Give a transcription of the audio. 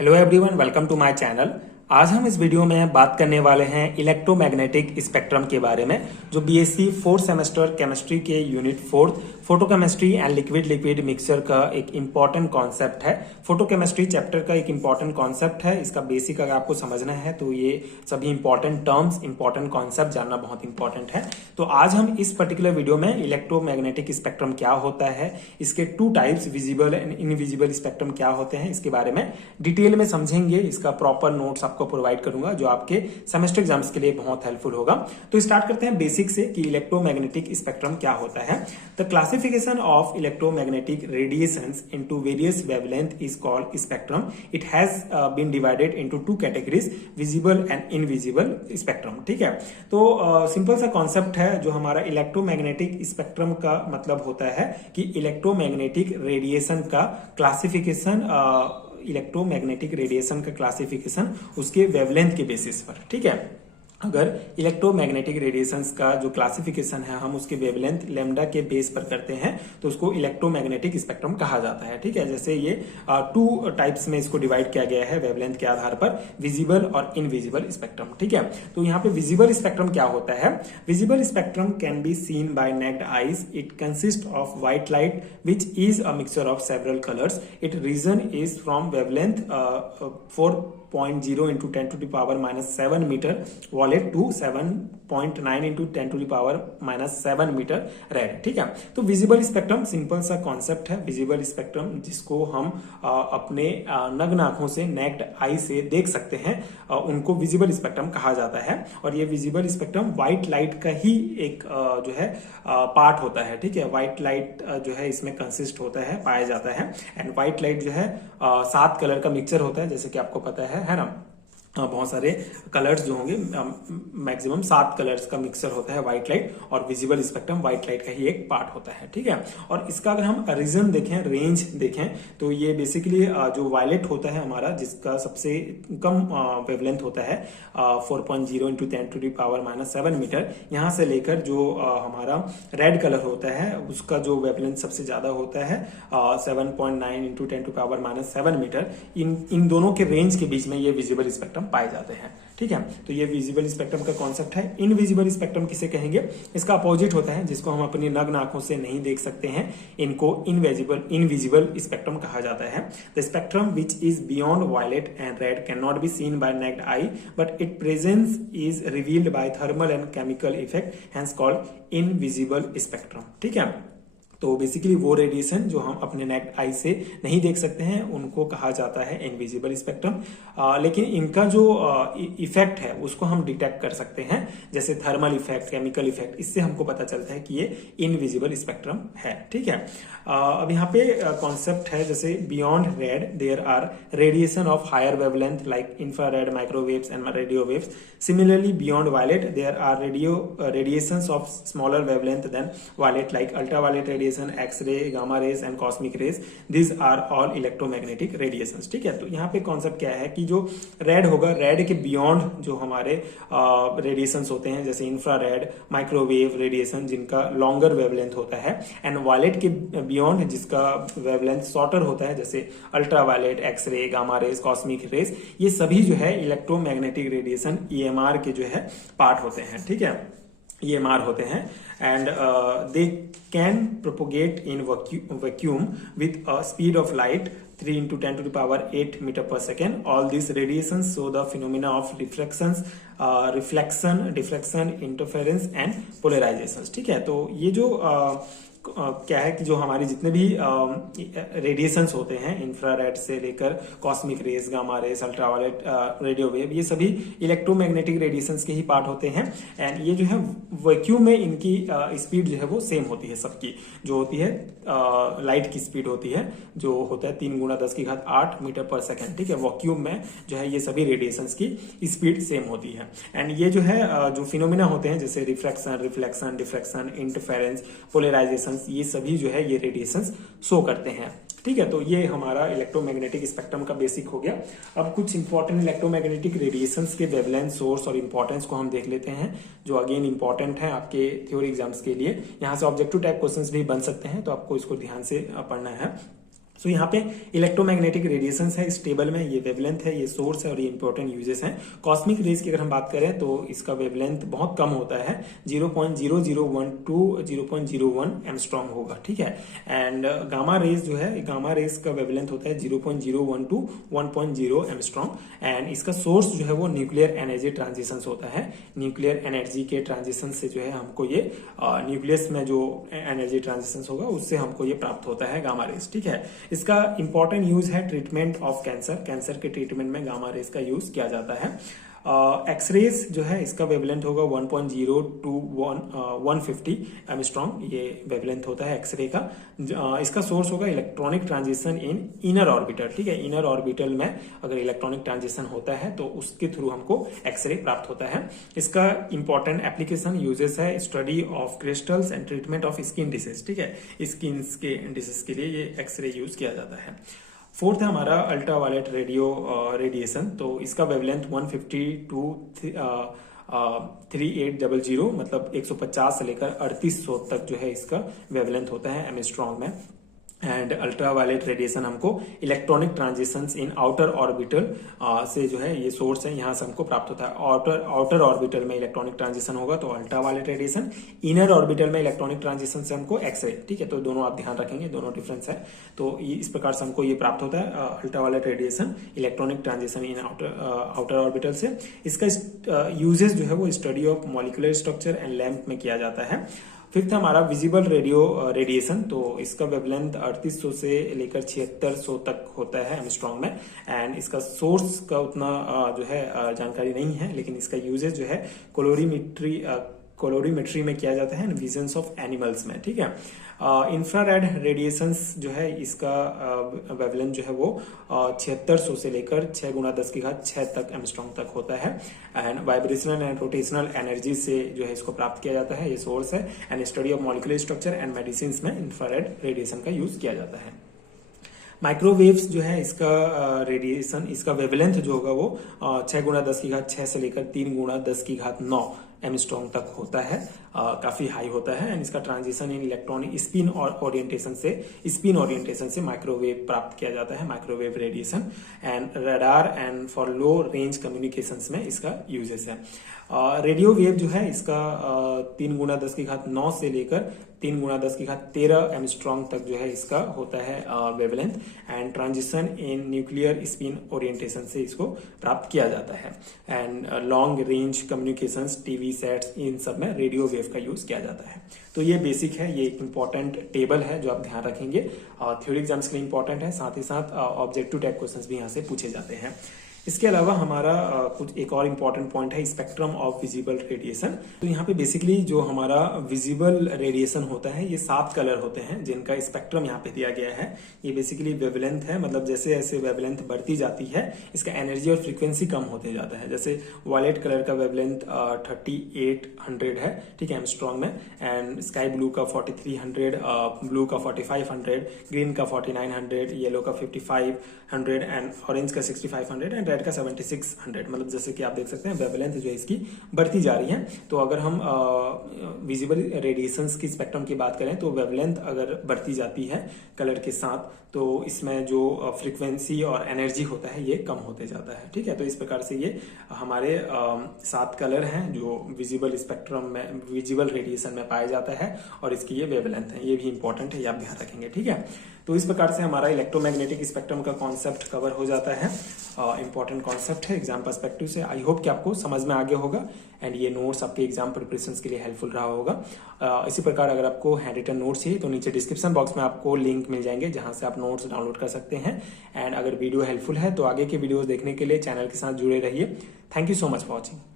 Hello everyone, welcome to my channel. आज हम इस वीडियो में बात करने वाले हैं इलेक्ट्रोमैग्नेटिक स्पेक्ट्रम के बारे में, जो बीएससी 4th सेमेस्टर केमिस्ट्री के unit 4 photochemistry and liquid liquid mixture का एक इंपॉर्टेंट कॉन्सेप्ट है। फोटोकेमिस्ट्री चैप्टर का एक इंपॉर्टेंट कॉन्सेप्ट है। इसका बेसिक अगर आपको समझना है तो ये सभी इंपॉर्टेंट टर्म्स, इंपॉर्टेंट कॉन्सेप्ट जानना बहुत इंपॉर्टेंट है। तो आज हम इस पर्टिकुलर वीडियो में इलेक्ट्रोमैग्नेटिक स्पेक्ट्रम क्या होता है, इसके two types visible and invisible spectrum क्या होते हैं, इसके बारे में डिटेल में समझेंगे। इसका प्रॉपर नोट्स आपको प्रोवाइड करूंगा जो आपके सेमेस्टर एग्जाम्स के लिए बहुत हेल्पफुल होगा। तो स्टार्ट करते हैं बेसिक से कि इलेक्ट्रोमैग्नेटिक स्पेक्ट्रम क्या होता है। The classification of electromagnetic radiations into various wavelength is called spectrum. It has been divided into two categories, visible and invisible spectrum. ठीक है, तो सिंपल सा कॉन्सेप्ट है जो हमारा इलेक्ट्रोमैग्नेटिक स्पेक्ट्रम का मतलब होता है कि इलेक्ट्रोमैग्नेटिक रेडिएशन का क्लासिफिकेशन, इलेक्ट्रोमैग्नेटिक रेडिएशन का क्लासिफिकेशन उसके वेवलेंथ के बेसिस पर। ठीक है, अगर इलेक्ट्रोमैग्नेटिक रेडिएशंस का जो क्लासिफिकेशन है हम उसके वेवलेंथ लैम्डा के बेस पर करते हैं तो उसको इलेक्ट्रोमैग्नेटिक स्पेक्ट्रम कहा जाता है। ठीक है, जैसे ये टू टाइप्स में इसको डिवाइड किया गया है वेवलेंथ के आधार पर, विजिबल और इनविजिबल स्पेक्ट्रम। ठीक है, तो यहाँ पे विजिबल स्पेक्ट्रम क्या होता है। Visible spectrum can be seen by naked eyes. It consist of white light which is a mixture of several colours. It region is from wavelength 4.0 into 10 to the power minus 7 metre violet to 7.9 into 10 to the power minus 7 metre red. ठीक है, तो visible spectrum simple सा concept है। Visible spectrum जिसको हम अपने नग्न आंखों से, नेक्ड आई से देख सकते हैं, उनको विजिबल स्पेक्ट्रम कहा जाता है। और ये विजिबल स्पेक्ट्रम व्हाइट लाइट का ही एक जो है पार्ट होता है। ठीक है, व्हाइट लाइट जो है इसमें कंसिस्ट होता है, पाया जाता है। एंड व्हाइट लाइट जो है 7 कलर का मिक्सचर होता है, जैसे कि आपको पता है ना। बहुत सारे कलर्स जो होंगे, मैक्सिमम 7 कलर्स का मिक्सचर होता है व्हाइट लाइट, और विजिबल स्पेक्ट्रम व्हाइट लाइट का ही एक पार्ट होता है। ठीक है, और इसका अगर हम रीजन देखें, रेंज देखें, तो ये बेसिकली जो वायलेट होता है हमारा, जिसका सबसे कम वेवलेंथ होता है 4.0 into 10 to the power minus 7 metre, यहाँ से लेकर जो हमारा रेड कलर होता है उसका जो वेवलेंथ सबसे ज्यादा होता है 7.9 into 10 to power minus 7 metre. इन दोनों के रेंज के बीच में ये विजिबल स्पेक्ट्रम पाए जाते हैं। ठीक है, तो ये विजिबल स्पेक्ट्रम का कॉन्सेप्ट है। इनविजिबल स्पेक्ट्रम किसे कहेंगे, इसका अपोजिट होता है, जिसको हम अपनी नग्न आंखों से नहीं देख सकते हैं, इनको इनविजिबल स्पेक्ट्रम कहा जाता है। The spectrum which is beyond violet and red can not be seen by naked eye, but it presence is revealed by thermal and chemical effect, hence called invisible spectrum. ठीक है, तो basically वो radiation जो हम अपने necked आई से नहीं देख सकते हैं उनको कहा जाता है इनविजिबल स्पेक्ट्रम। लेकिन इनका जो इफेक्ट है उसको हम डिटेक्ट कर सकते हैं, जैसे थर्मल इफेक्ट, केमिकल इफेक्ट, इससे हमको पता चलता है कि ये इनविजिबल स्पेक्ट्रम है। ठीक है, अब यहाँ पे कॉन्सेप्ट है, जैसे beyond red there are radiation of higher wavelength like infrared, microwaves and radio waves. Similarly beyond violet there are radiations of smaller wavelength than violet like ultraviolet radiation, X ray, gamma rays and cosmic rays. This are all electromagnetic radiations. ठीक है, तो यहाँ पे concept क्या है कि जो red होगा, रेड के बियॉन्ड जो हमारे रेडिएशंस होते हैं, जैसे इंफ्रारेड, माइक्रोवेव रेडिएशन जिनका लॉन्गर वेवलेंथ होता है, एंड वायलेट के बियॉन्ड जिसका वेवलेंथ शॉर्टर होता है, जैसे ultraviolet, X ray, gamma rays, cosmic rays, ये सभी जो है इलेक्ट्रोमैग्नेटिक रेडिएशन ईएमआर के जो है पार्ट होते हैं। ठीक है, EMR होते हैं, and they can propagate in vacuum with a speed of light 3 into 10 to the power 8 meter per second. All these radiations show the phenomena of reflection, diffraction, interference and polarizations. ठीक है, तो ये जो क्या है कि जो हमारी जितने भी रेडिएशंस होते हैं, इंफ्रारेड से लेकर cosmic rays, gamma rays, ultraviolet, radio wave, ये सभी इलेक्ट्रोमैग्नेटिक रेडिएशंस के ही पार्ट होते हैं। एंड ये जो है वैक्यूम में इनकी स्पीड जो है वो सेम होती है सबकी, जो होती है लाइट की स्पीड होती है, जो होता है 3 × 10⁸ मीटर पर सेकेंड। ठीक है, वैक्यूम में जो है ये सभी रेडिएशंस की स्पीड सेम होती है। एंड ये जो है जो फिनोमिना होते हैं, जैसे refraction, reflection, diffraction, interference, polarisation, ये सभी जो है ये रेडिएशंस शो करते हैं। ठीक है, तो ये हमारा इलेक्ट्रोमैग्नेटिक स्पेक्ट्रम का बेसिक हो गया। अब कुछ इंपॉर्टेंट इलेक्ट्रोमैग्नेटिक रेडिएशंस के वेवलेंथ, सोर्स और इंपॉर्टेंस को हम देख लेते हैं, जो अगेन इंपॉर्टेंट है आपके थ्योरी एग्जाम्स के लिए। यहाँ से ऑब्जेक्टिव टाइप क्वेश्चंस भी बन सकते हैं, तो आपको इसको ध्यान से पढ़ना है। सो यहाँ पे इलेक्ट्रोमैग्नेटिक रेडिएशंस है इस टेबल में, ये वेवलेंथ है, ये सोर्स है और ये इंपॉर्टेंट यूजेस हैं। कॉस्मिक रेज की अगर हम बात करें तो इसका वेवलेंथ बहुत कम होता है, 0.0012 टू 0.01 एंगस्ट्रॉम होगा, ठीक है। एंड गामा रेज जो है, गामा रेज का वेवलेंथ होता है 0.01 टू 1.0 एंगस्ट्रॉम। एंड इसका सोर्स जो है वो न्यूक्लियर एनर्जी ट्रांजिशन होता है। न्यूक्लियर एनर्जी के ट्रांजिशन से जो है हमको ये न्यूक्लियस में जो एनर्जी ट्रांजिशन होगा उससे हमको ये प्राप्त होता है गामा रेज, ठीक है। इसका इंपॉर्टेंट यूज है ट्रीटमेंट ऑफ कैंसर, कैंसर के ट्रीटमेंट में गामा रेज का यूज किया जाता है। एक्सरेज जो है इसका वेवलेंथ होगा 1.0 टू 150 एंगस्ट्रॉम, ये वेवलेंथ होता है एक्सरे का। इसका सोर्स होगा electronic transition in inner orbital, ठीक है। इनर ऑर्बिटल में अगर इलेक्ट्रॉनिक ट्रांजिशन होता है तो उसके थ्रू हमको एक्सरे प्राप्त होता है। इसका इंपॉर्टेंट एप्लीकेशन यूजेस है study of crystals and treatment of skin disease, ठीक है। स्किन के डिसीज के लिए ये एक्सरे यूज किया जाता है। फोर्थ है हमारा अल्ट्रावायलेट रेडिएशन, तो इसका वेवलेंथ 150 टू 3800 मतलब 150 से लेकर 3800 तक जो है इसका वेवलेंथ होता है एंगस्ट्रॉम में। एंड अल्ट्रावायलेट रेडिएशन हमको इलेक्ट्रॉनिक ट्रांजिशंस इन आउटर ऑर्बिटल से जो है ये सोर्स है, यहाँ से हमको प्राप्त होता है। आउटर ऑर्बिटल में इलेक्ट्रॉनिक ट्रांजिशन होगा तो अल्ट्रावायलेट रेडिएशन, इनर ऑर्बिटल में इलेक्ट्रॉनिक ट्रांजिशन से हमको एक्सरे, ठीक है। तो दोनों आप ध्यान रखेंगे, दोनों डिफरेंस है। तो इस प्रकार से हमको ये प्राप्त होता है ultraviolet radiation, electronic transition in outer orbital से। इसका यूजेस जो है वो study of molecular structure and lamp में किया जाता है। फिफ्थ हमारा विजिबल रेडिएशन, तो इसका वेवलेंथ 3800 से लेकर 7600 तक होता है एंगस्ट्रॉम में। एंड इसका सोर्स का उतना जो है जानकारी नहीं है, लेकिन इसका यूजेज जो है कोलोरीमेट्री में किया जाता है, विजन्स ऑफ एनिमल्स में, ठीक है। इंफ्रारेड रेडिएशंस जो है इसका वेवलेंथ जो है वो 7600 से लेकर 6 × 10⁶ तक एंगस्ट्रॉम तक होता है। And vibrational and rotational energy से जो है इसको प्राप्त किया जाता है, ये सोर्स है। And study of molecular structure and medicine में इंफ्रारेड रेडिएशन का यूज किया जाता है। माइक्रोवेव्स जो है इसका रेडिएशन, इसका वेवलेंथ जो होगा वो 6 × 10⁶ से लेकर 3 × 10⁹ एंगस्ट्रॉम तक होता है, काफी हाई होता है। एंड इसका ट्रांजिशन इन इलेक्ट्रॉनिक स्पिन और ओरिएंटेशन से माइक्रोवेव प्राप्त किया जाता है, microwave radiation. And radar and for low range communications में इसका यूजेस है। रेडियो वेव जो है इसका 3 × 10⁹ से लेकर 3 × 10⁻13 एंगस्ट्रॉम तक जो है इसका होता है wavelength. And transition in nuclear spin orientation से इसको प्राप्त किया जाता है। And long range communications, TV sets, इन सब में रेडियो वेव का यूज किया जाता है। तो ये बेसिक है, ये इंपॉर्टेंट टेबल है जो आप ध्यान रखेंगे, थ्योरी एग्जाम्स के लिए इंपॉर्टेंट है, साथ ही साथ ऑब्जेक्टिव टाइप क्वेश्चंस भी यहाँ से पूछे जाते हैं। इसके अलावा हमारा कुछ एक और इम्पॉर्टेंट पॉइंट है स्पेक्ट्रम ऑफ विजिबल रेडिएशन। तो यहाँ पे बेसिकली जो हमारा विजिबल रेडिएशन होता है ये 7 कलर होते हैं जिनका स्पेक्ट्रम यहाँ पे दिया गया है। ये बेसिकली वेवलेंथ है, मतलब जैसे जैसे वेवलेंथ बढ़ती जाती है इसका एनर्जी और फ्रीक्वेंसी कम होते जाता है। जैसे वायलेट कलर का वेवलेंथ 3800 है, ठीक है, एंगस्ट्रॉम में। एंड स्काई ब्लू का 4300, ब्लू का 4500, ग्रीन का 4900, येलो का 5500 एंड ऑरेंज का 6500 एंड रेड का 7600। मतलब जैसे कि आप देख सकते हैं वेवलेंथ जो है इसकी बढ़ती जा रही है। तो अगर हम विजिबल रेडिएशंस की स्पेक्ट्रम की बात करें तो वेवलेंथ अगर बढ़ती जाती है कलर के साथ तो इसमें जो फ्रीक्वेंसी और एनर्जी होता है ये कम होते जाता है, ठीक है। तो इस प्रकार से ये हमारे 7 कलर हैं जो विजिबल स्पेक्ट्रम में, विजिबल रेडिएशन में पाया जाता है और इसकी ये वेवलेंथ है, ये भी इंपॉर्टेंट है, ये आप ध्यान रखेंगे, ठीक है। तो इस प्रकार से हमारा इलेक्ट्रोमैग्नेटिक स्पेक्ट्रम का कॉन्सेप्ट कवर हो जाता है। इंपॉर्टेंट कॉन्सेप्ट है एग्जाम पर्सपेक्टिव से। आई होप कि आपको समझ में आ गया होगा एंड ये नोट्स आपके एग्जाम प्रिपरेशन के लिए हेल्पफुल रहा होगा। इसी प्रकार अगर आपको हैंड रिटन नोट्स चाहिए तो नीचे डिस्क्रिप्शन बॉक्स में आपको लिंक मिल जाएंगे जहां से आप नोट्स डाउनलोड कर सकते हैं। एंड अगर वीडियो हेल्पफुल है तो आगे के वीडियोस देखने के लिए चैनल के साथ जुड़े रहिए। Thank you so much for watching.